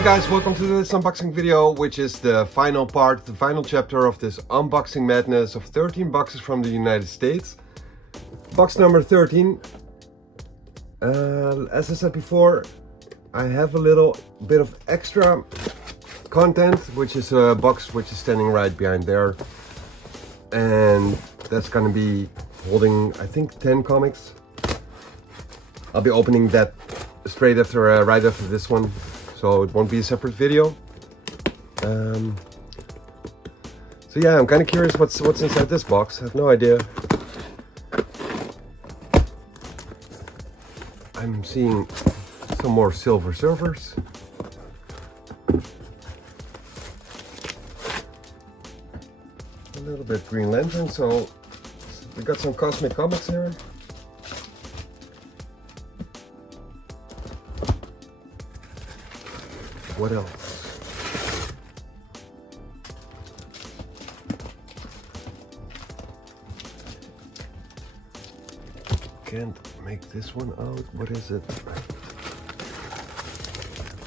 Hey guys, welcome to this unboxing video, which is the final part, the final chapter of this unboxing madness of 13 boxes from the United States. Box number 13. As I said before, I have a little bit of extra content, which is a box which is standing right behind there. And that's gonna be holding, I think, 10 comics. I'll be opening that straight after, right after this one. So it won't be a separate video. So yeah, I'm kind of curious what's inside this box. I have no idea. I'm seeing some more silver servers. A little bit Green Lantern. So we got some cosmic comics here. What else? Can't make this one out. What is it?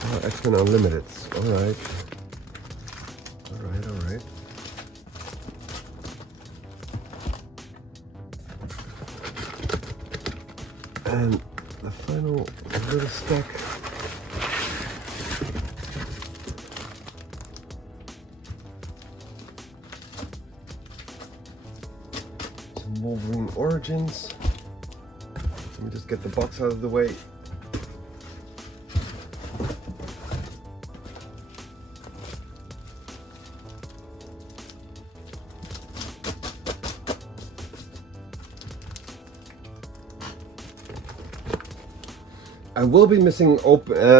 Oh, X-Men Unlimited. Alright. Alright. And the final little stack. Wolverine Origins. Let me just get the box out of the way. I will be missing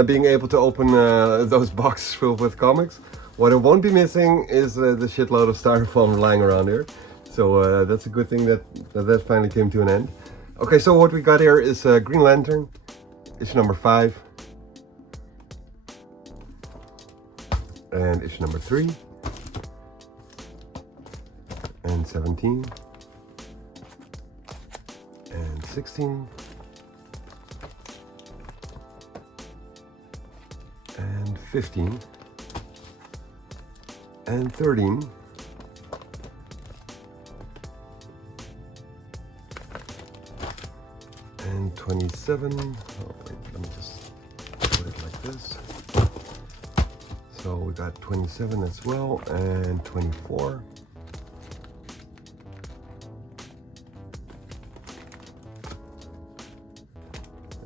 being able to open those boxes filled with comics. What I won't be missing is the shitload of styrofoam lying around here. So that's a good thing that finally came to an end. Okay, so what we got here is Green Lantern, issue number 5. And issue number 3. And 17. And 16. And 15. And 13. And 27. Oh wait, let me just put it like this. So we got 27 as well, and 24.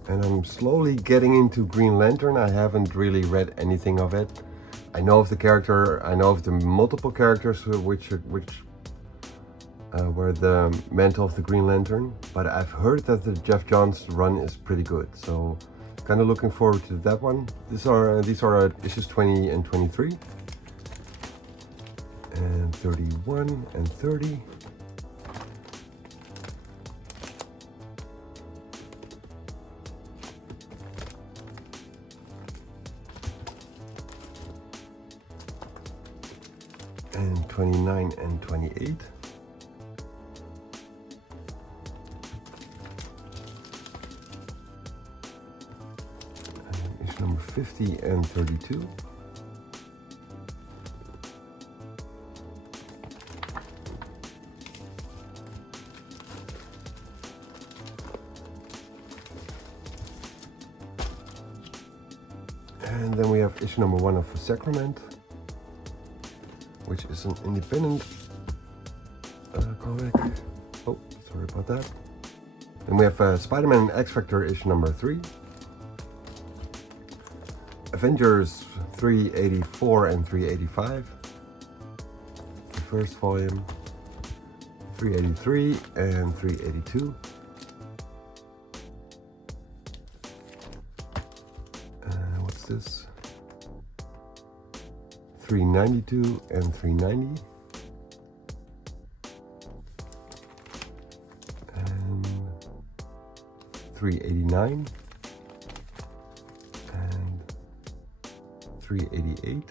And I'm slowly getting into Green Lantern. I haven't really read anything of it. I know of the character, I know of the multiple characters which were the mantle of the Green Lantern, but I've heard that the Jeff Johns run is pretty good, so kind of looking forward to that one. These are issues 20 and 23, and 31 and 30. And 29 and 28. Number 50 and 32. And then we have issue number 1 of Sacrament, which is an independent comic. Oh, sorry about that. Then we have Spider-Man and X-Factor issue number 3. Avengers 384 and 385, the first volume, 383 and 382, what's this, 392 and 390, and 389, 388,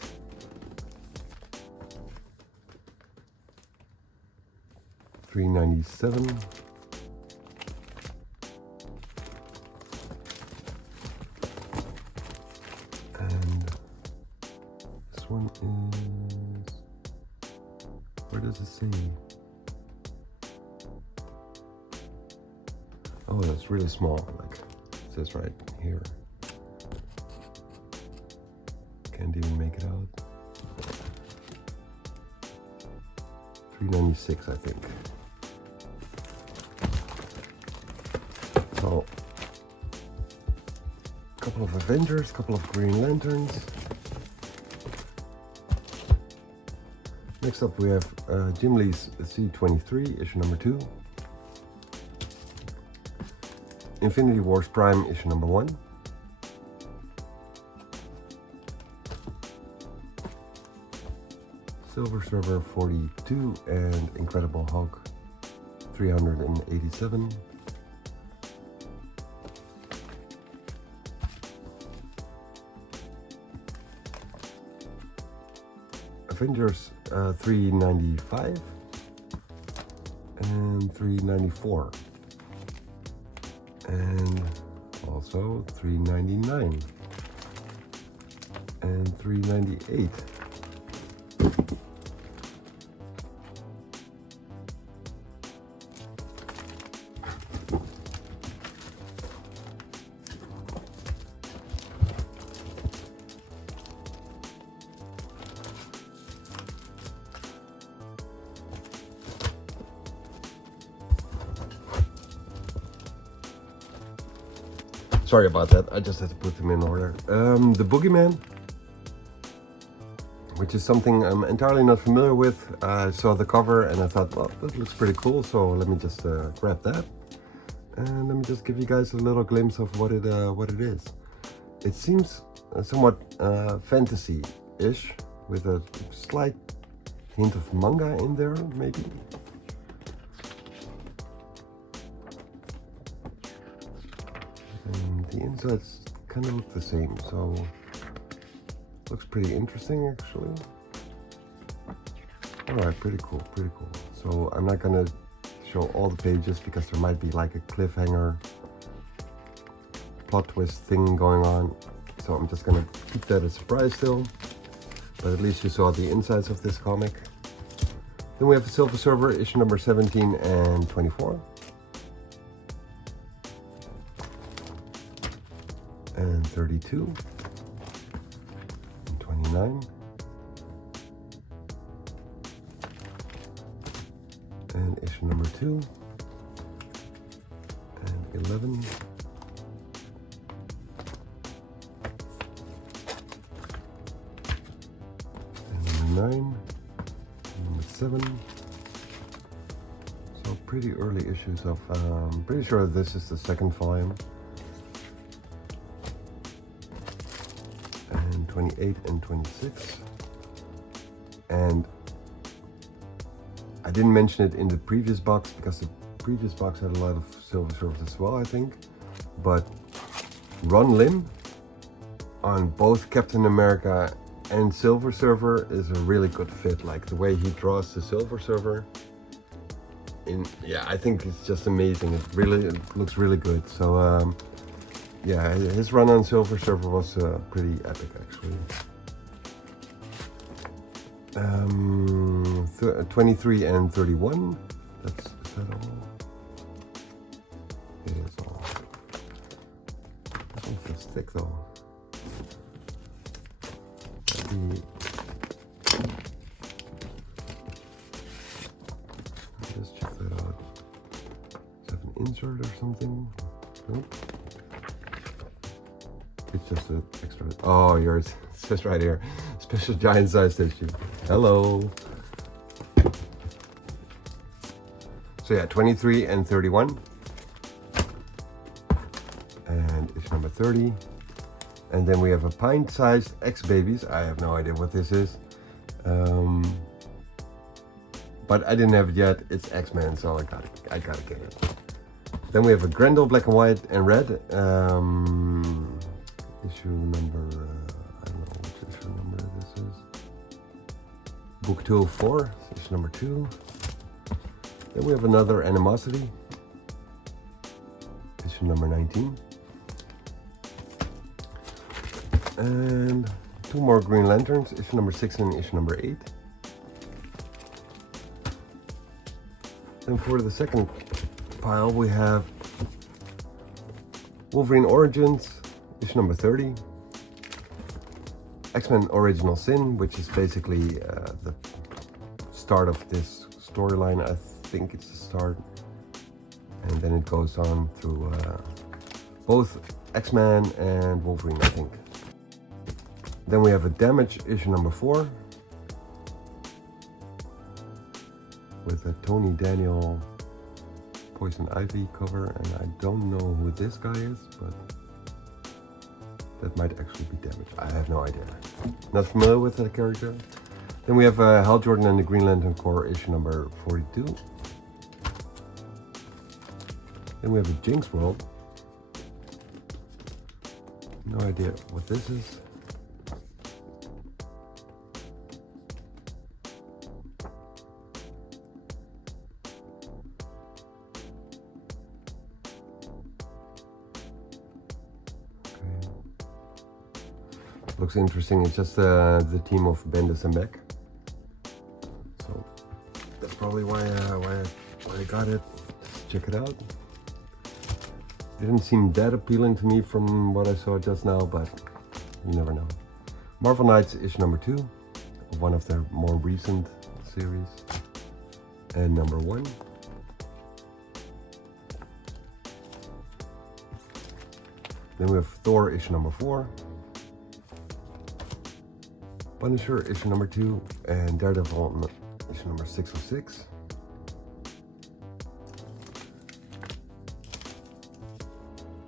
$397, and one is, where does it say? Oh, that's really small, like it says right here. Can't even make it out. $3.96, I think. So, a couple of Avengers, a couple of Green Lanterns. Next up we have Jim Lee's C23, issue number 2. Infinity Wars Prime, issue number 1. Silver Surfer 42 and Incredible Hulk 387. Avengers 395 and 394 and also 399 and 398. Sorry about that, I just had to put them in order. The Boogeyman, which is something I'm entirely not familiar with. I saw the cover and I thought, well, that looks pretty cool, so let me just grab that. And let me just give you guys a little glimpse of what it is. It seems somewhat fantasy-ish, with a slight hint of manga in there, maybe. And the insides kind of look the same, so looks pretty interesting actually. Alright, pretty cool, pretty cool. So I'm not gonna show all the pages because there might be like a cliffhanger plot twist thing going on. So I'm just gonna keep that a surprise still. But at least you saw the insides of this comic. Then we have the Silver Surfer, issue number 17 and 24. And 32. And 29. And issue number 2. And 11. And number 9. And number 7. So pretty early issues of, pretty sure this is the second volume. And 28 and 26. And I didn't mention it in the previous box because the previous box had a lot of Silver Surfers as well, I think. But Ron Lim on both Captain America and Silver Surfer is a really good fit. Like the way he draws the Silver Surfer, I think it's just amazing. It looks really good. So yeah, his run on Silver Surfer was pretty epic actually. 23 and 31. Is that all? It is all. This one feels thick though. Just check that out. Does it have an insert or something? Nope. It's just an extra. Oh, yours. It says right here. Special giant sized issue. Hello. So yeah, 23 and 31. And issue number 30. And then we have a pint-sized X-Babies. I have no idea what this is. But I didn't have it yet. It's X-Men, so I gotta get it. Then we have a Grendel black and white and red. Issue number, I don't know which issue number this is. Book 204, issue number 2. Then we have another Animosity. Issue number 19. And 2 more Green Lanterns, issue number 6 and issue number 8. Then for the second pile we have Wolverine Origins, issue number 30. X-Men Original Sin, which is basically the start of this storyline. I think it's the start. And then it goes on through both X-Men and Wolverine, I think. Then we have a Damage, issue number 4. With a Tony Daniel Poison Ivy cover. And I don't know who this guy is, but that might actually be Damage. I have no idea. Not familiar with that character. Then we have Hal Jordan and the Green Lantern Corps, issue number 42. Then we have a Jinx World. No idea what this is. Looks interesting. It's just the team of Bendis and Beck. So that's probably why I got it. Just check it out. Didn't seem that appealing to me from what I saw just now, but you never know. Marvel Knights, issue number 2, one of their more recent series, and number 1. Then we have Thor, issue number 4. Punisher, issue number 2, and Daredevil, issue number 606.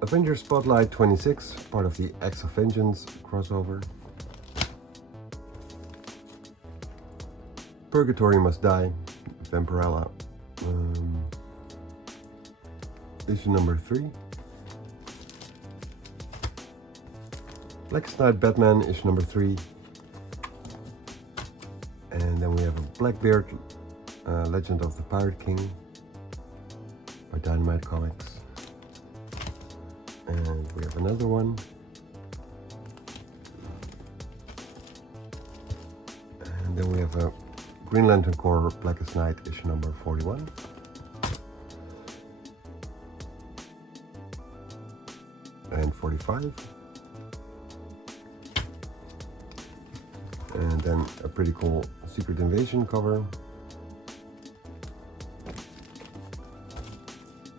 Avengers Spotlight 26, part of the Acts of Vengeance crossover. Purgatory Must Die, Vampirella, issue number 3. Blackest Night Batman, issue number 3. And then we have a Blackbeard, Legend of the Pirate King by Dynamite Comics. And we have another one. And then we have a Green Lantern Corps Blackest Night, issue number 41. And 45. And then a pretty cool Secret Invasion cover.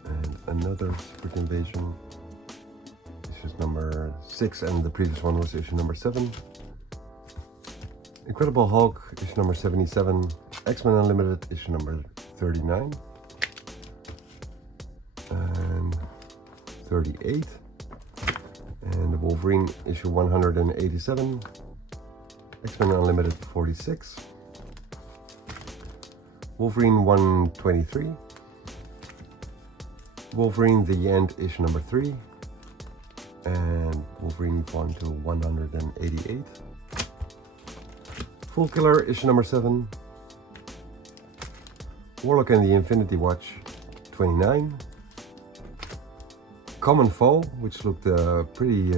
And another Secret Invasion. Issue number 6, and the previous one was issue number 7. Incredible Hulk, issue number 77. X-Men Unlimited, issue number 39. And 38. And the Wolverine, issue 187. X-Men Unlimited 46, Wolverine 123, Wolverine The End, issue number 3, and Wolverine 1 to 188, Fool Killer, issue number 7, Warlock and the Infinity Watch 29, Common Foe, which looked pretty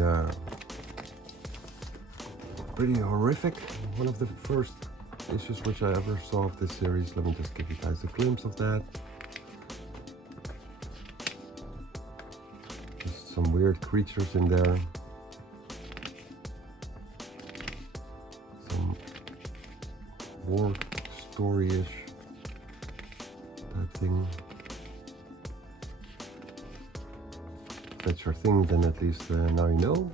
horrific. One of the first issues which I ever saw of this series. Let me just give you guys a glimpse of that. Just some weird creatures in there. Some war story-ish type thing. If that's your thing, then at least now you know.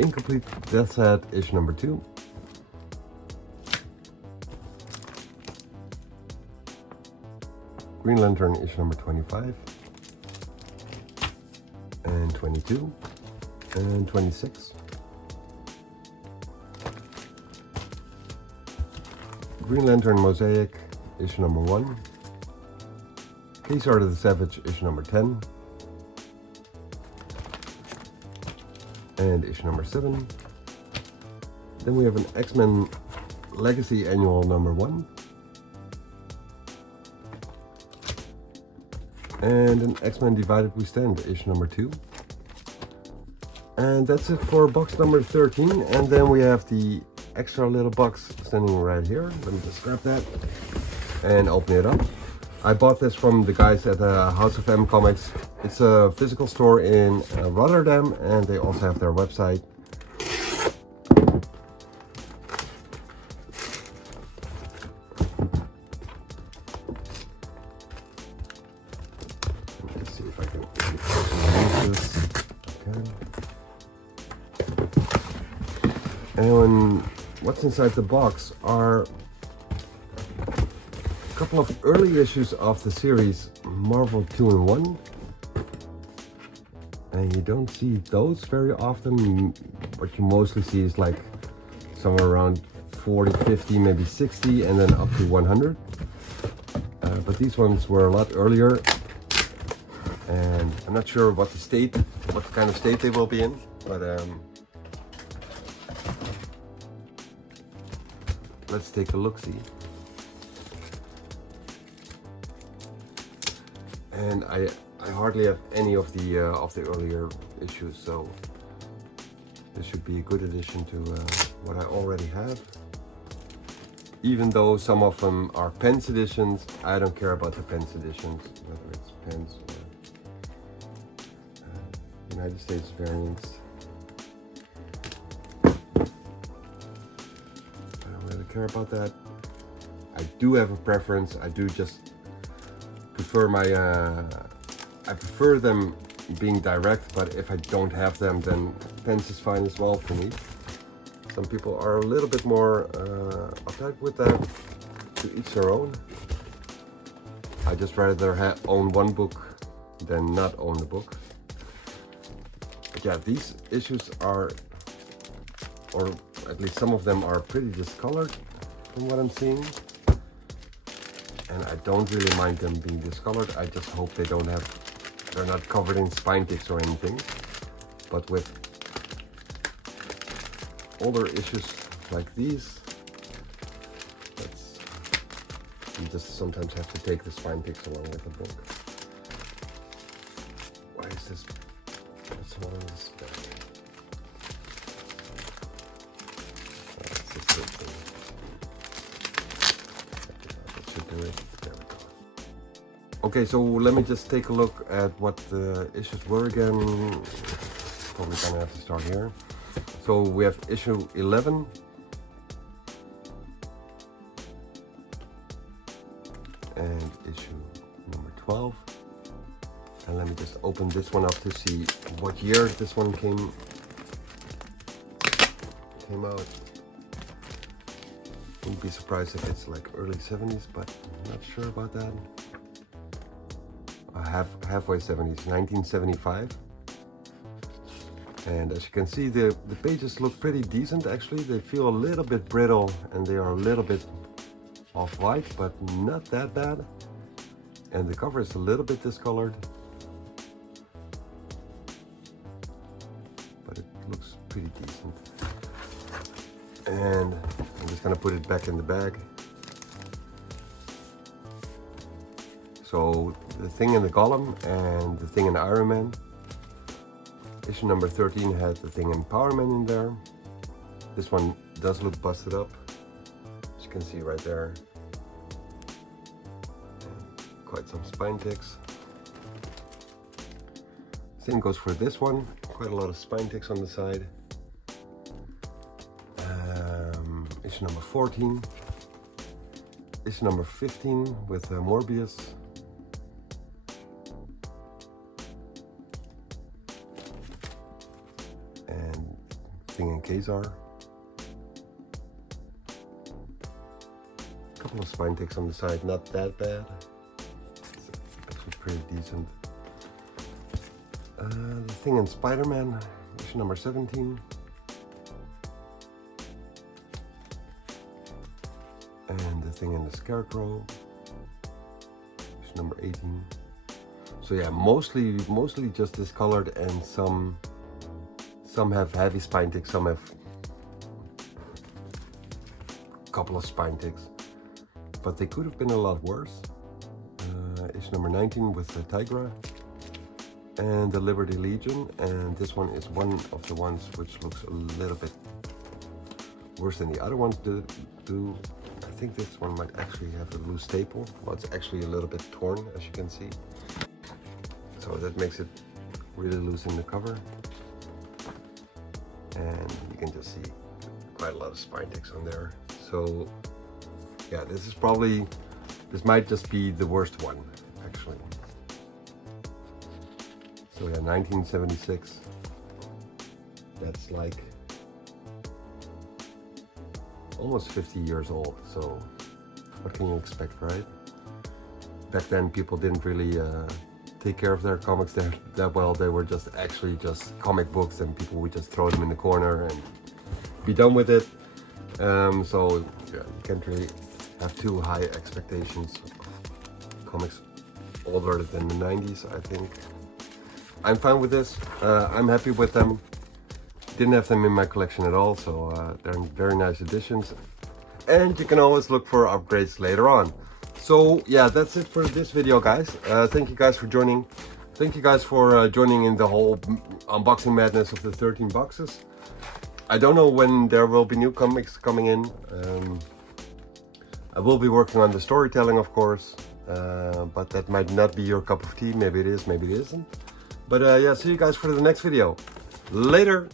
Incomplete Death Set, issue number 2. Green Lantern, issue number 25. And 22. And 26. Green Lantern Mosaic, issue number 1. Case Art of the Savage, issue number 10. And issue number 7. Then we have an X-Men Legacy Annual number 1. and an X-Men Divided We Stand, issue number 2. And that's it for box number 13. And then we have the extra little box standing right here. Let me just grab that and open it up. I bought this from the guys at House of M Comics. It's a physical store in Rotterdam, and they also have their website. Let's see if I can use this. Okay. And what's inside the box are a couple of early issues of the series Marvel 2-in-1. And you don't see those very often. What you mostly see is like somewhere around 40, 50, maybe 60, and then up to 100. But these ones were a lot earlier. And I'm not sure what kind of state they will be in, but let's take a look-see. And I hardly have any of the earlier issues, so this should be a good addition to what I already have. Even though some of them are pens editions, I don't care about the pens editions, whether it's pens or United States variants. I don't really care about that. I do have a preference. I do just prefer I prefer them being direct, but if I don't have them, then pens is fine as well for me. Some people are a little bit more uptight with that. To each their own. I just rather own one book than not own the book. But yeah, these issues are, or at least some of them are pretty discolored from what I'm seeing. And I don't really mind them being discolored. I just hope they're not covered in spine ticks or anything. But with older issues like these, you just sometimes have to take the spine ticks along with the book. Why is this? What's wrong with this back? Oh, it's just this thing. That should do it. There we go. Okay, so let me just take a look at what the issues were again. Probably gonna have to start here. So we have issue 11. And issue number 12. And let me just open this one up to see what year this one came out. Wouldn't be surprised if it's like early 70s, but I'm not sure about that. Halfway 70s, 1975. And as you can see, the pages look pretty decent actually. They feel a little bit brittle and they are a little bit off-white, but not that bad. And the cover is a little bit discolored, but it looks pretty decent. And I'm just gonna put it back in the bag. So the Thing in the Golem and the Thing in Iron Man. Issue number 13 had the Thing in Power Man in there. This one does look busted up, as you can see right there. And quite some spine ticks. Same goes for this one. Quite a lot of spine ticks on the side. Issue number 14. Issue number 15 with Morbius. And Thing in Kazar. A couple of spine ticks on the side, not that bad. It's actually pretty decent. The Thing in Spider-Man, issue number 17. And the Thing in the Scarecrow, issue number 18. So yeah, mostly just discolored, and some have heavy spine ticks, some have a couple of spine ticks, but they could have been a lot worse. issue number 19 with the Tigra and the Liberty Legion, and this one is one of the ones which looks a little bit worse than the other ones do. I think this one might actually have a loose staple. Well, it's actually a little bit torn, as you can see. So that makes it really loose in the cover. And you can just see quite a lot of spine ticks on there. So yeah, this might just be the worst one, actually. So yeah, 1976. That's like almost 50 years old. So what can you expect, right? Back then people didn't really take care of their comics that well. They were just actually just comic books, and people would just throw them in the corner and be done with it. So yeah, you can't really have too high expectations of comics older than the 90s, I think. I'm fine with this. I'm happy with them. Didn't have them in my collection at all, so they're very nice additions. And you can always look for upgrades later on. So yeah, that's it for this video, guys. Thank you guys for joining. Thank you guys for joining in the whole unboxing madness of the 13 boxes. I don't know when there will be new comics coming in. I will be working on the storytelling, of course, but that might not be your cup of tea. Maybe it is, maybe it isn't. But yeah, see you guys for the next video. Later!